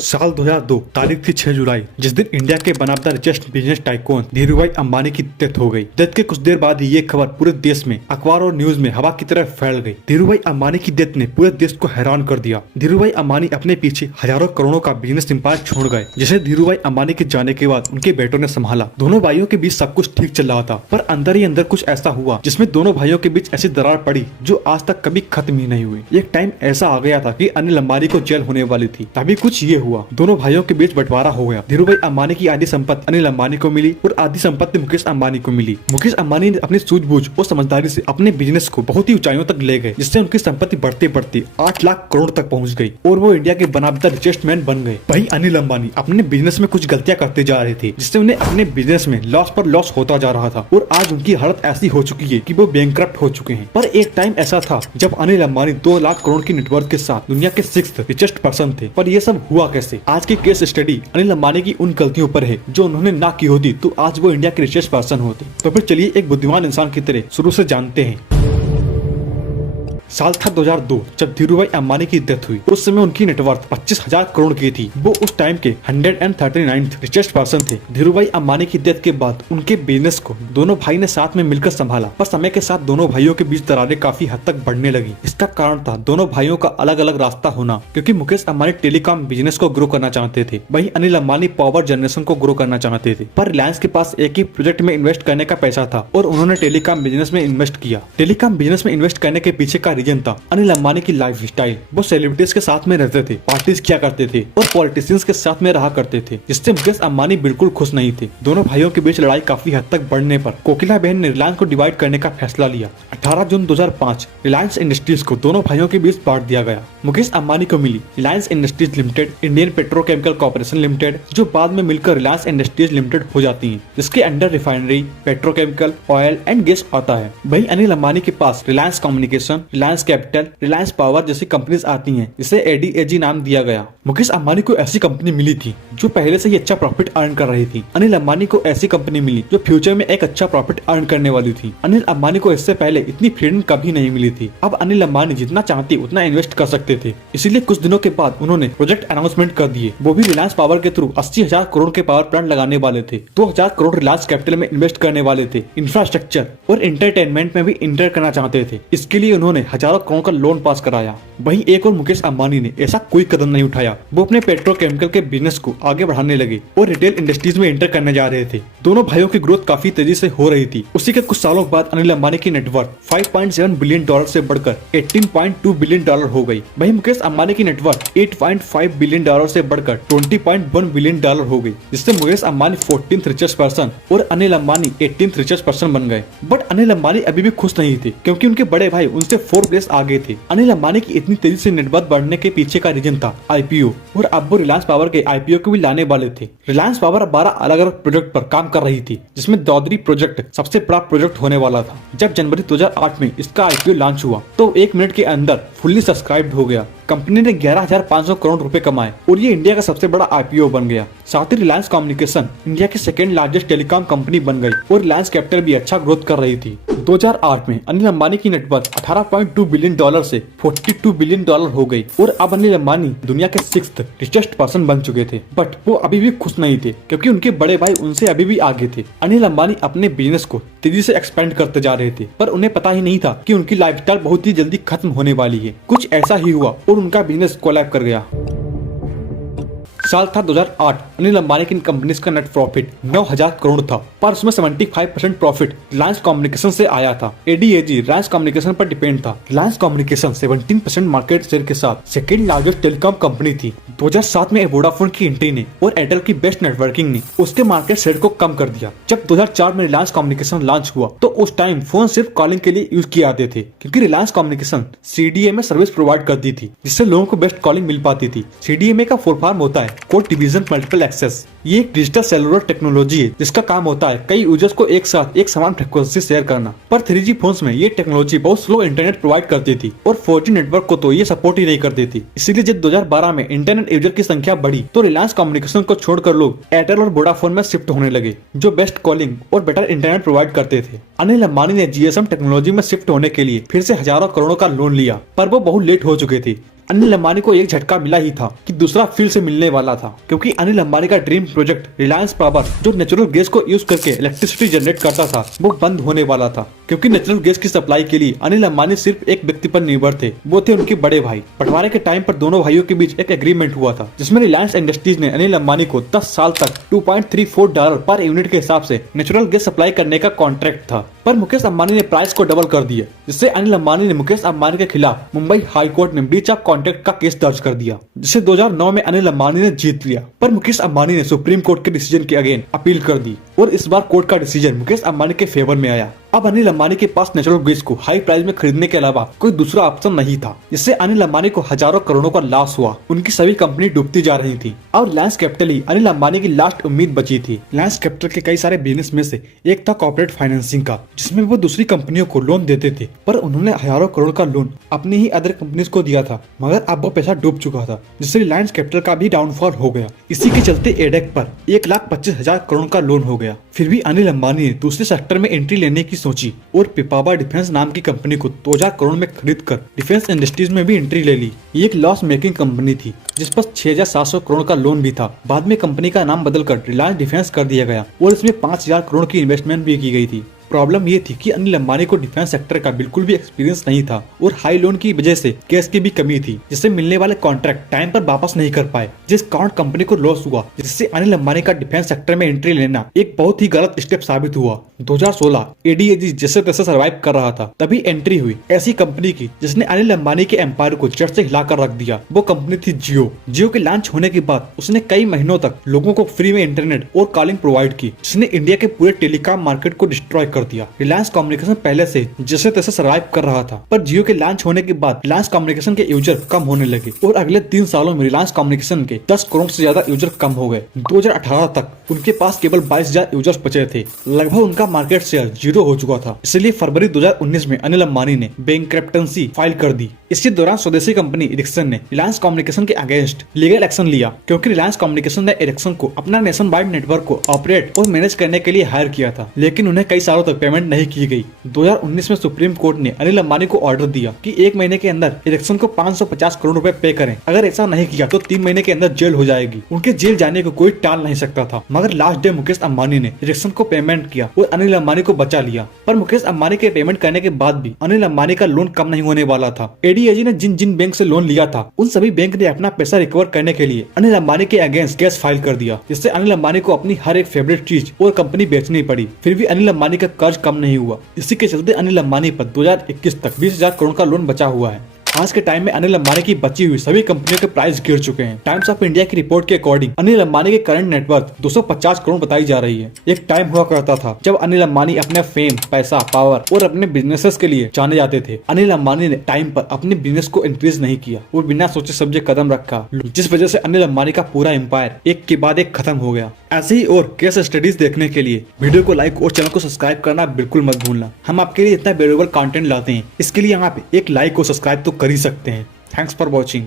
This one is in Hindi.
साल 2002 तारीख थी 6 जुलाई, जिस दिन इंडिया के one of the richest business tycoon Dhirubhai Ambani की डेथ हो गई। डेथ के कुछ देर बाद ही ये खबर पूरे देश में अखबार और न्यूज में हवा की तरह फैल गई। धीरूभाई अंबानी की डेथ ने पूरे देश को हैरान कर दिया। धीरूभाई अंबानी अपने पीछे हजारों करोड़ों का बिजनेस एम्पायर छोड़ गए, जिसे धीरूभाई अंबानी के जाने के बाद उनके बेटों ने संभाला। दोनों भाइयों के बीच सब कुछ ठीक चल रहा था, पर अंदर ही अंदर कुछ ऐसा हुआ जिसमें दोनों भाइयों के बीच ऐसी दरार पड़ी जो आज तक कभी खत्म ही नहीं हुई। एक टाइम ऐसा आ गया था कि अनिल अंबानी को जेल होने वाली थी, तभी कुछ ये हुआ। दोनों भाइयों के बीच बंटवारा हो गया। धीरूभाई अंबानी की आधी संपत्ति अनिल अंबानी को मिली और आधी संपत्ति मुकेश अंबानी को मिली। मुकेश अंबानी ने अपनी सूझबूझ और समझदारी से अपने बिजनेस को बहुत ही ऊंचाइयों तक ले गए, जिससे उनकी संपत्ति बढ़ते बढ़ते 8 लाख करोड़ तक पहुंच गई और वो इंडिया के one of the richest man बन गए। वहीं अनिल अंबानी अपने बिजनेस में कुछ गलतियां करते जा रहे थे, जिससे उन्हें अपने बिजनेस में लॉस पर लॉस होता जा रहा था और आज उनकी हालत ऐसी हो चुकी है कि वो बैंकक्रप्ट हो चुके हैं। पर एक टाइम ऐसा था जब अनिल अंबानी 2 लाख करोड़ की नेटवर्क के साथ दुनिया के 6th रिचेस्ट पर्सन थे। पर ये सब हुआ कैसे? आज की केस स्टडी अनिल अंबानी की उन गलतियों पर है जो उन्होंने ना की होती तो आज वो इंडिया के रिचेस्ट पर्सन होते। तो फिर चलिए एक बुद्धिमान इंसान की तरह शुरू से जानते हैं। साल था 2002 जब धीरूभाई अंबानी की डेथ हुई। उस समय उनकी नेटवर्थ 25,000 करोड़ की थी। वो उस टाइम के 139th रिचेस्ट पर्सन थे। धीरूभाई अंबानी की डेथ के बाद उनके बिजनेस को दोनों भाई ने साथ में मिलकर संभाला, पर समय के साथ दोनों भाइयों के बीच दरारें काफी हद तक बढ़ने लगी। इसका कारण था दोनों भाइयों का अलग अलग रास्ता होना, क्योंकि मुकेश अंबानी टेलीकॉम बिजनेस को ग्रो करना चाहते थे, वहीं अनिल अंबानी पावर जनरेशन को ग्रो करना चाहते थे। पर रिलायंस के पास एक ही प्रोजेक्ट में इन्वेस्ट करने का पैसा था और उन्होंने टेलीकॉम बिजनेस में इन्वेस्ट किया। टेलीकॉम बिजनेस में इन्वेस्ट करने के पीछे का रीजन था अनिल अंबानी की लाइफ स्टाइल। वो सेलिब्रिटीज के साथ में रहते थे, पार्टीज किया करते थे और पॉलिटिशियंस के साथ में रहा करते थे, जिससे मुकेश अंबानी बिल्कुल खुश नहीं थे। दोनों भाइयों के बीच लड़ाई काफी हद तक बढ़ने पर कोकिला बहन ने रिलायंस को डिवाइड करने का फैसला लिया। 18 जून 2005 रिलायंस इंडस्ट्रीज को दोनों भाइयों के बीच बांट दिया गया। मुकेश अंबानी को मिली Reliance Industries Limited, Indian Petrochemical Corporation Limited, जो बाद में मिलकर रिलायंस इंडस्ट्रीज लिमिटेड हो जाती है, जिसके under refinery, petrochemical, oil and gas आता है। वहीं अनिल अंबानी के पास Reliance Communication, Reliance Capital, Reliance Power जैसी कंपनीज आती हैं, जिसे एडीएजी नाम दिया गया। मुकेश अंबानी को ऐसी कंपनी मिली थी जो पहले से ही अच्छा प्रॉफिट अर्न कर रही थी। अनिल अंबानी को ऐसी कंपनी मिली जो फ्यूचर में एक अच्छा प्रॉफिट अर्न करने वाली थी। अनिल अंबानी को इससे पहले इतनी फ्रीडम कभी नहीं मिली थी। अब अनिल अंबानी जितना चाहते उतना इन्वेस्ट कर सकते थे, इसीलिए कुछ दिनों के बाद उन्होंने प्रोजेक्ट अनाउंसमेंट कर दिए। वो भी रिलायंस पावर के थ्रू 80,000 करोड़ के पावर प्लांट लगाने वाले थे। 2,000 करोड़ रिलायंस कैपिटल में इन्वेस्ट करने वाले थे। इंफ्रास्ट्रक्चर और एंटरटेनमेंट में भी इंटर करना चाहते थे। इसके लिए उन्होंने हजारों करोड़ का लोन पास कराया। वहीं एक और मुकेश अंबानी ने ऐसा कोई कदम नहीं उठाया। वो अपने पेट्रोकेमिकल के बिजनेस को आगे बढ़ाने लगे और रिटेल इंडस्ट्रीज में एंटर करने जा रहे थे। दोनों भाइयों की ग्रोथ काफी तेजी से हो रही थी। उसी के कुछ सालों बाद अनिल अंबानी की नेटवर्थ 5.7 बिलियन डॉलर से बढ़कर 18.2 बिलियन डॉलर हो गई। वहीं मुकेश अंबानी की नेटवर्थ 8.5 बिलियन डॉलर से बढ़कर 20.1 बिलियन डॉलर हो गई, जिससे Mukesh Ambani 14th richest person और Anil Ambani 18th richest person बन गए। बट अनिल अंबानी अभी भी खुश नहीं थे, क्योंकि उनके बड़े भाई उनसे 4 प्लेस आगे थे। अनिल अंबानी की इतनी तेजी से नेटवर्थ बढ़ने के पीछे का रीजन था आईपीओ, और अब वो रिलायंस पावर के आईपीओ को भी लाने वाले थे। रिलायंस पावर 12 अलग अलग प्रोजेक्ट पर काम कर रही थी, जिसमें दौदरी प्रोजेक्ट सबसे बड़ा प्रोजेक्ट होने वाला था। जब जनवरी 2008 में इसका आईपीओ लॉन्च हुआ तो 1 मिनट के अंदर फुल्ली सब्सक्राइब्ड हो गया। कंपनी ने 11,500 करोड़ रुपए कमाए और ये इंडिया का सबसे बड़ा आईपीओ बन गया। साथ ही रिलायंस कम्युनिकेशन इंडिया की 2nd लार्जेस्ट टेलीकॉम कंपनी बन गई और रिलायंस कैपिटल भी अच्छा ग्रोथ कर रही थी। 2008 में अनिल अंबानी की नेटवर्थ 18.2 बिलियन डॉलर से 42 बिलियन डॉलर हो गई और अब अनिल अंबानी दुनिया के 6th रिचेस्ट पर्सन बन चुके थे। बट वो अभी भी खुश नहीं थे, क्योंकि उनके बड़े भाई उनसे अभी भी आगे थे। अनिल अंबानी अपने बिजनेस को तेजी से एक्सपेंड करते जा रहे थे, पर उन्हें पता ही नहीं था कि उनकी लाइफस्टाइल बहुत ही जल्दी खत्म होने वाली है। कुछ ऐसा ही हुआ और उनका बिजनेस कोलैप कर गया। साल था 2008। अनिल अंबानी की कंपनीज का नेट प्रॉफिट 9,000 करोड़ था, पर उसमें 75% प्रॉफिट रिलायंस कम्युनिकेशन से आया था। एडीएजी रिलायंस कम्युनिकेशन पर डिपेंड था। रिलायंस कम्युनिकेशन 17% मार्केट शेयर के साथ 2nd लार्जेस्ट टेलीकॉम कंपनी थी। 2007 में वोडाफोन की एंट्री ने और एयरटेल की बेस्ट नेटवर्किंग ने उसके मार्केट शेयर को कम कर दिया। जब 2004 में रिलायंस कम्युनिकेशन लॉन्च हुआ तो उस टाइम फोन सिर्फ कॉलिंग के लिए यूज किए जाते थे, क्योंकि Reliance communication CDMA service provide करती थी, जिससे लोगों को बेस्ट कॉलिंग मिल पाती थी। सीडीएमए का फुल फॉर्म होता है कोड डिवीजन मल्टीपल एक्सेस। ये एक डिजिटल सेलुलर टेक्नोलॉजी है, जिसका काम होता है कई यूजर्स को एक साथ एक समान फ्रीक्वेंसी शेयर करना। पर 3G फोन्स में ये टेक्नोलॉजी बहुत स्लो इंटरनेट प्रोवाइड करती थी और 4G नेटवर्क को तो ये सपोर्ट ही नहीं करती थी। इसीलिए जब 2012 में इंटरनेट यूजर की संख्या बढ़ी तो रिलायंस कम्युनिकेशन को छोड़कर लोग एयरटेल और वोडाफोन में शिफ्ट होने लगे, जो बेस्ट कॉलिंग और बेटर इंटरनेट प्रोवाइड करते थे। अनिल अंबानी ने जीएसएम टेक्नोलॉजी में शिफ्ट होने के लिए फिर से हजारों करोड़ों का लोन लिया, पर वो बहुत लेट हो चुके थे, अनिल अंबानी को एक झटका मिला ही था कि दूसरा फील्ड से मिलने वाला था, क्योंकि अनिल अंबानी का ड्रीम प्रोजेक्ट रिलायंस पावर जो नेचुरल गैस को यूज करके इलेक्ट्रिसिटी जनरेट करता था वो बंद होने वाला था, क्योंकि नेचुरल गैस की सप्लाई के लिए अनिल अंबानी सिर्फ एक व्यक्ति पर निर्भर थे, वो थे उनके बड़े भाई। बंटवारे के टाइम पर दोनों भाइयों के बीच एक एग्रीमेंट हुआ था जिसमें रिलायंस इंडस्ट्रीज ने अनिल अंबानी को 10 साल तक $2.34 पर यूनिट के हिसाब से नेचुरल गैस सप्लाई करने का कॉन्ट्रैक्ट था। पर मुकेश अंबानी ने प्राइस को डबल कर दिया, जिससे अनिल अंबानी ने मुकेश अंबानी के खिलाफ मुंबई हाई कोर्ट में ब्रीच ऑफ कॉन्ट्रैक्ट का केस दर्ज कर दिया, जिसे 2009 में अनिल अंबानी ने जीत लिया। पर मुकेश अंबानी ने सुप्रीम कोर्ट के डिसीजन के अगेन अपील कर दी और इस बार कोर्ट का डिसीजन मुकेश अंबानी के फेवर में आया। अब अनिल अंबानी के पास नेचुरल गैस को हाई प्राइस में खरीदने के अलावा कोई दूसरा ऑप्शन नहीं था, जिससे अनिल अंबानी को हजारों करोड़ों का लॉस हुआ। उनकी सभी कंपनी डूबती जा रही थी और रिलायंस कैपिटल ही अनिल अंबानी की लास्ट उम्मीद बची थी। रिलायंस कैपिटल के कई सारे बिजनेस में से एक था कॉर्पोरेट फाइनेंसिंग का, जिसमें वो दूसरी कंपनियों को लोन देते थे, पर उन्होंने हजारों करोड़ का लोन अपनी ही अदर कंपनीज को दिया था, मगर अब वो पैसा डूब चुका था, जिससे रिलायंस कैपिटल का भी डाउनफॉल हो गया। इसी के चलते एडेक पर 1,25,000 करोड़ का लोन हो गया। फिर भी अनिल अंबानी ने दूसरे सेक्टर में एंट्री लेने की सोची और पिपावा डिफेंस नाम की कंपनी को 2000 करोड़ में खरीद कर डिफेंस इंडस्ट्रीज में भी एंट्री ले ली। ये एक लॉस मेकिंग कंपनी थी जिस पर 6,700 करोड़ का लोन भी था। बाद में कंपनी का नाम बदलकर रिलायंस डिफेंस कर दिया गया और इसमें 5,000 करोड़ की इन्वेस्टमेंट भी की गई थी। प्रॉब्लम ये थी कि अनिल अंबानी को डिफेंस सेक्टर का बिल्कुल भी एक्सपीरियंस नहीं था और हाई लोन की वजह से कैश की भी कमी थी, जिससे मिलने वाले कॉन्ट्रैक्ट टाइम पर वापस नहीं कर पाए, जिस कारण कंपनी को लॉस हुआ, जिससे अनिल अंबानी का डिफेंस सेक्टर में एंट्री लेना एक बहुत ही गलत स्टेप साबित हुआ। 2016 एडीएजी जैसे तैसे सर्वाइव कर रहा था, तभी एंट्री हुई ऐसी कंपनी की जिसने अनिल अंबानी के एम्पायर को जड़ से हिलाकर रख दिया। वो कंपनी थी जियो। जियो के लॉन्च होने के बाद उसने कई महीनों तक लोगों को फ्री में इंटरनेट और कॉलिंग प्रोवाइड की, जिसने इंडिया के पूरे टेलीकॉम मार्केट को डिस्ट्रॉय कर दिया। रिलायंस कम्युनिकेशन पहले से जैसे तैसे सर्वाइव कर रहा था, पर जियो के लॉन्च होने के बाद रिलायंस कम्युनिकेशन के यूजर कम होने लगे और अगले 3 सालों में रिलायंस कम्युनिकेशन के 10 करोड़ से ज्यादा यूजर कम हो गए। 2018 तक उनके पास केवल 22,000 यूजर्स बचे थे। लगभग उनका मार्केट शेयर 0 हो चुका था। इसलिए फरवरी 2019 में अनिल अंबानी ने बैंकक्रप्टेंसी फाइल कर दी। इसी दौरान स्वदेशी कंपनी एरिक्सन ने रिलायंस कम्युनिकेशन के अगेंस्ट लीगल एक्शन लिया, क्योंकि रिलायंस कम्युनिकेशन ने एरिक्सन को अपना नेशन वाइड नेटवर्क को ऑपरेट और मैनेज करने के लिए हायर किया था, लेकिन उन्हें कई सालों तक पेमेंट नहीं की गई। 2019 में सुप्रीम कोर्ट ने अनिल अंबानी को ऑर्डर दिया कि 1 महीने के अंदर एरिक्सन को 550 करोड़ रुपए पे करें। अगर ऐसा नहीं किया तो 3 महीने के अंदर जेल हो जाएगी। उनके जेल जाने को कोई टाल नहीं सकता था, मगर लास्ट डे मुकेश अंबानी ने एरिक्सन को पेमेंट किया और अनिल अंबानी को बचा लिया। पर मुकेश अंबानी के पेमेंट करने के बाद भी अनिल अंबानी का लोन कम नहीं होने वाला था। एडीएजी ने जिन जिन बैंक से लोन लिया था उन सभी बैंक ने अपना पैसा रिकवर करने के लिए अनिल अंबानी के अगेंस्ट केस फाइल कर दिया, जिससे अनिल अंबानी को अपनी हर एक फेवरेट चीज और कंपनी बेचनी पड़ी। फिर भी अनिल अंबानी का कर्ज कम नहीं हुआ। इसी के चलते अनिल अंबानी पर 2021 तक 20,000 करोड़ का लोन बचा हुआ है। आज के टाइम में अनिल अंबानी की बची हुई सभी कंपनियों के प्राइस गिर चुके हैं। टाइम्स ऑफ इंडिया की रिपोर्ट के अकॉर्डिंग अनिल अंबानी के करंट नेटवर्थ 250 करोड़ बताई जा रही है। एक टाइम हुआ करता था जब अनिल अंबानी अपने फेम, पैसा, पावर और अपने बिजनेसेस के लिए जाने जाते थे। अनिल अंबानी ने टाइम पर अपने बिजनेस को इंक्रीज नहीं किया और बिना सोचे समझे कदम रखा, जिस वजह से अनिल अंबानी का पूरा एम्पायर एक के बाद एक खत्म हो गया। ऐसे ही और केस स्टडीज देखने के लिए वीडियो को लाइक और चैनल को सब्सक्राइब करना बिल्कुल मत भूलना। हम आपके लिए इतना वैल्यूएबल कंटेंट लाते हैं, इसके लिए आप एक लाइक और सब्सक्राइब तो कर ही सकते हैं। Thanks for watching.